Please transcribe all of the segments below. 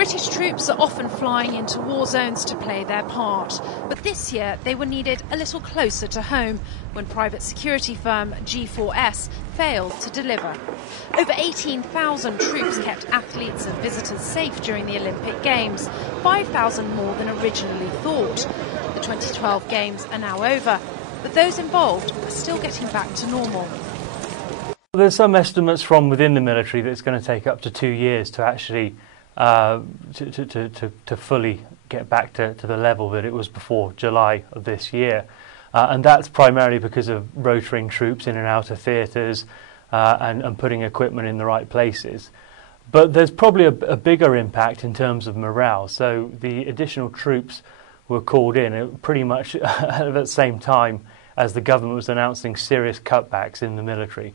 British troops are often flying into war zones to play their part, but this year they were needed a little closer to home when private security firm G4S failed to deliver. Over 18,000 troops kept athletes and visitors safe during the Olympic Games, 5,000 more than originally thought. The 2012 Games are now over, but those involved are still getting back to normal. There's some estimates from within the military that it's going to take up to 2 years to actually to fully get back to the level that it was before July of this year. And that's primarily because of rotating troops in and out of theatres and putting equipment in the right places. But there's probably a bigger impact in terms of morale. So the additional troops were called in pretty much at the same time as the government was announcing serious cutbacks in the military.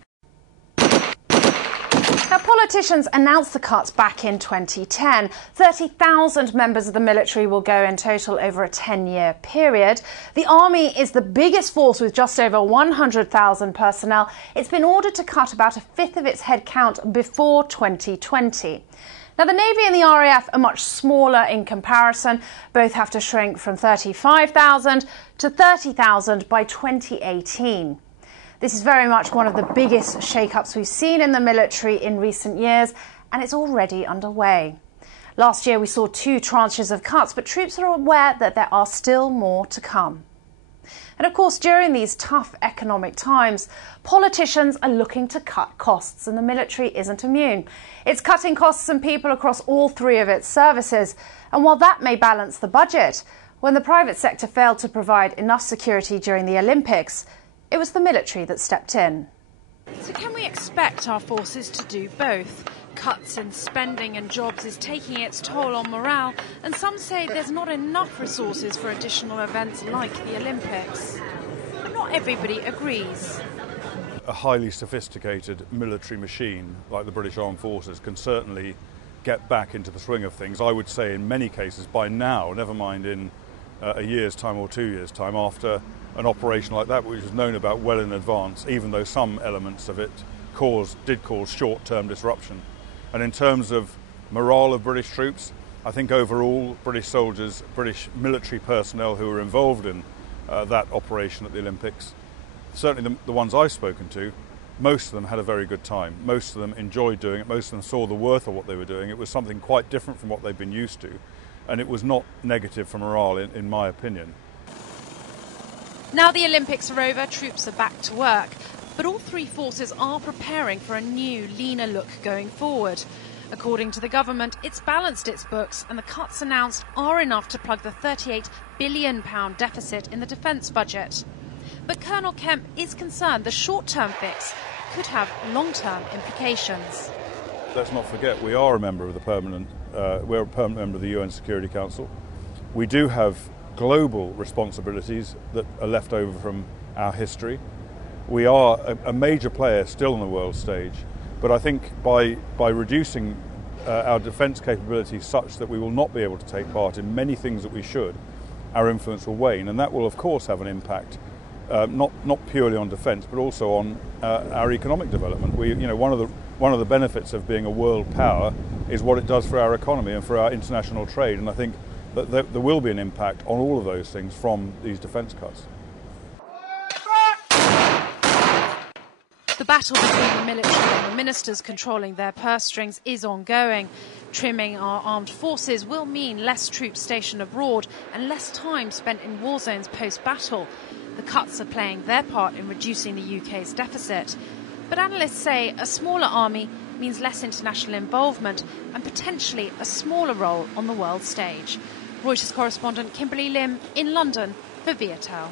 Now, politicians announced the cuts back in 2010. 30,000 members of the military will go in total over a 10-year period. The army is the biggest force with just over 100,000 personnel. It's been ordered to cut about a fifth of its headcount before 2020. Now, the Navy and the RAF are much smaller in comparison. Both have to shrink from 35,000 to 30,000 by 2018. This is very much one of the biggest shake-ups we've seen in the military in recent years, and it's already underway. Last year we saw 2 tranches of cuts, but troops are aware that there are still more to come. And of course, during these tough economic times, politicians are looking to cut costs, and the military isn't immune. It's cutting costs and people across all 3 of its services, and while that may balance the budget, when the private sector failed to provide enough security during the Olympics, it was the military that stepped in. So can we expect our forces to do both? Cuts in spending and jobs is taking its toll on morale, and some say there's not enough resources for additional events like the Olympics. But not everybody agrees. A highly sophisticated military machine like the British Armed Forces can certainly get back into the swing of things. I would say in many cases by now, never mind in a year's time or 2 years' time, after an operation like that, which was known about well in advance, even though some elements of it did cause short-term disruption. And in terms of morale of British troops, I think overall British soldiers, British military personnel who were involved in that operation at the Olympics, certainly the ones I've spoken to, most of them had a very good time. Most of them enjoyed doing it. Most of them saw the worth of what they were doing. It was something quite different from what they've been used to, and it was not negative for morale in my opinion. Now the Olympics are over, troops are back to work, but all 3 forces are preparing for a new, leaner look going forward. According to the government, it's balanced its books, and the cuts announced are enough to plug the £38 billion deficit in the defence budget. But Colonel Kemp is concerned the short-term fix could have long-term implications. Let's not forget, we are a member of the we're a permanent member of the UN Security Council. We do have global responsibilities that are left over from our history. We are a major player still on the world stage, but I think by reducing our defence capabilities such that we will not be able to take part in many things that we should, our influence will wane, and that will of course have an impact not purely on defence but also on our economic development. One of the benefits of being a world power is what it does for our economy and for our international trade, and I think that there will be an impact on all of those things from these defence cuts. The battle between the military and the ministers controlling their purse strings is ongoing. Trimming our armed forces will mean less troops stationed abroad and less time spent in war zones post-battle. The cuts are playing their part in reducing the UK's deficit. But analysts say a smaller army means less international involvement and potentially a smaller role on the world stage. Reuters correspondent Kimberly Lim in London for Viettel.